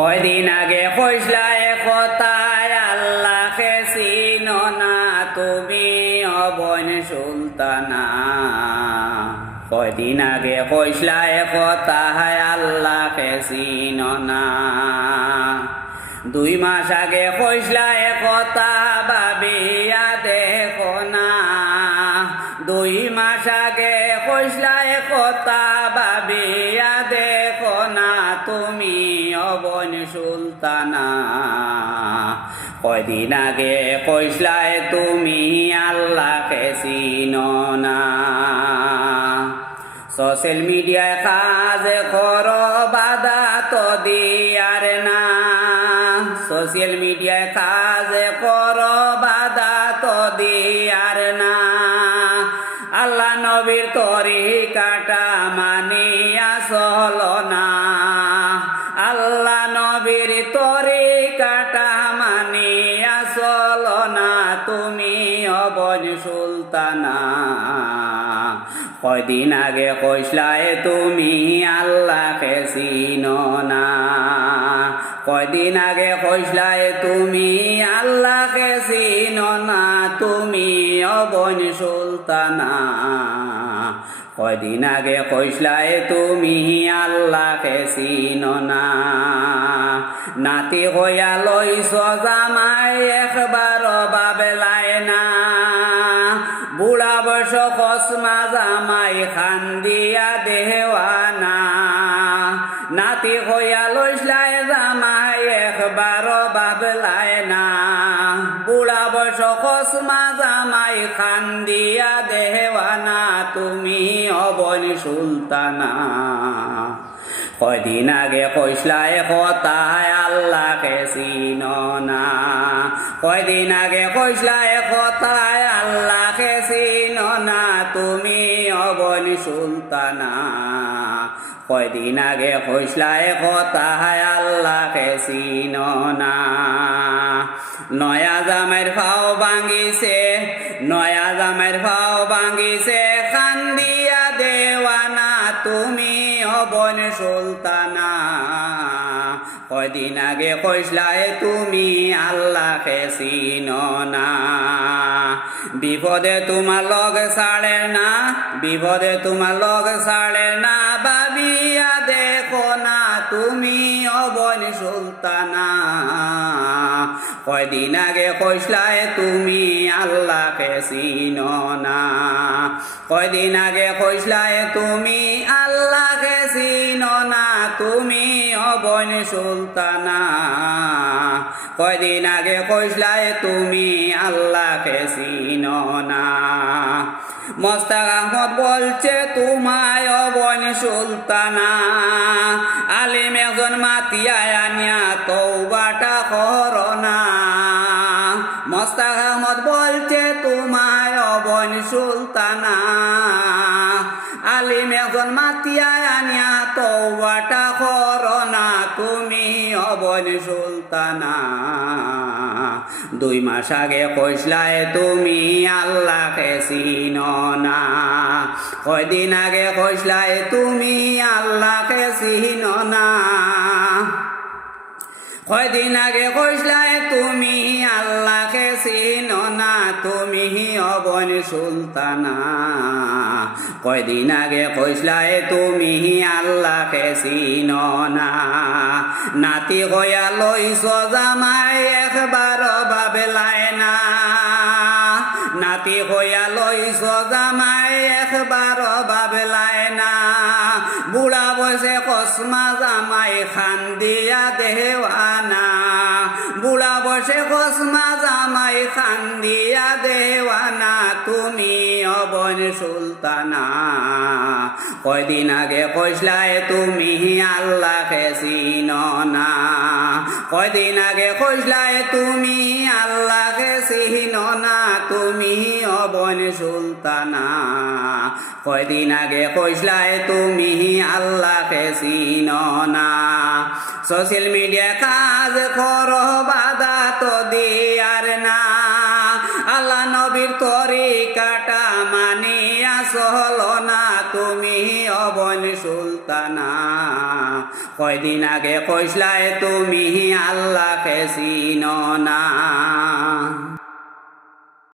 কয়দিন আগে কইসলা কথায় আল্লাহকে চিনো না, তুমি অবন সুলতানা। কয়দিন আগে কইসলা কথায় আল্লাহকে চিনো না। দুই মাস আগে কইসলা কথা ভাবিয়া দেখো না। দুই মাস আগে কইসলা কথা ভাবিয়া দেখো না, তুমি অবন সুলতানা। কয়দিন আগে কইসলায়, তুমি আল্লাহকে চিনো না। সোশ্যাল মিডিয়ায় কাজ করো, বাধা তো দিয়ার না। সোশ্যাল মিডিয়ায় কাজ করো, বাধা তো দিয়ার না। আল্লাহ নবীর তরি কাটা মানিয়া চলো। অবন সুলতানা। কয়দিন আগে কইসলায় তুমি আল্লাহকে চিনো না। কয়দিন আগে কইসলায় তুমি আল্লাহকে চিনো না। তুমি অবন সুলতানা। কয়দিন আগে কইসলায় তুমি আল্লাহকে চিনো না। নাতি হইয়া লইছ জামাই একবার বুড়া বয়স কসমা জামাই খান দিয়া দেওয়ানা নাতি হইয়া লইসলায় জামাই, একবার বাবলায় না বুড়া বয়স কসমা জামাই খান দিয়া দেওয়ানা তুমি অবন সুলতানা। কয়দিন আগে কইসলায় কথায় আল্লাহকে চিনো না। কয়দিন আগে কইসলায় কথায়, আল্লাহকে চিনো না তুমি অবন সুলতানা। কয়দিন আগে কইসলায় কথায়, আল্লাহকে চিনো না। নয়া জামের ফাও ভাঙিছে, নয়া জামের ফাও ভাঙিছে খান দিয়া দেওয়ানা তুমি অবন সুলতানা। কয়দিন আগে কইসলায় তুমি বিপদে তোমার লগ ছাড়ে না, বিপদে তোমার লগ ছাড়ে না। বাবিয়া দেখো না তুমি অবন সুলতানা। কয়দিন আগে কইসলায় তুমি আল্লাহকে চিনো না কয়দিন আগে কইসলায় তুমি আল্লাহকে চিনো না তুমি অবন সুলতানা। কয়দিন আগে কইসলায় তুমি আল্লাহকে চিনো না। মস্তাক আহমদ বলছে, তোমায় অবন সুলতানা, আলিম একজন মাতিয়ায় আনিয়া তৌবাটা করোনা মস্তাক আহমদ বলছে, তোমায় অবন সুলতানা অবন সুলতানা। দুই মাস আগে কইসলায় তুমি আল্লাহকে চিনো না। কয়দিন আগে কইসলায় তুমি আল্লাহকে চিনো না। কয়দিন আগে কইসলায় তুমি আল্লাহকে চিনো না। তুমি অবন সুলতানা। কয়দিন আগে কইসলায় তুমি আল্লাহকে চিনো না। নাতি কয়া লইছ জামাই একবার বাবেলায় না। নাতি কয়া লইছ জামাই একবার বাবেলায় না। বুড়া বসে কসমা জামাই খান দিয়া দেওয়ানা। বুড়া বসে কসমা জামাই খান দিয়া দেওয়ানা, তুমি অবন সুলতানা। কয়দিন আগে কইসলায় তুমি আল্লাহকে চিনো না কয়দিন আগে কইসলায় তুমি আল্লাহকে চিনো না তুমি অবন সুলতানা। কয়দিন আগে কইসলায় তুমি আল্লাহকে চিনো না সোশ্যাল মিডিয়া কাজ করো অবন সুলতানা। কয়দিন আগে কইসলায় তুমি আল্লাহকে চিন না।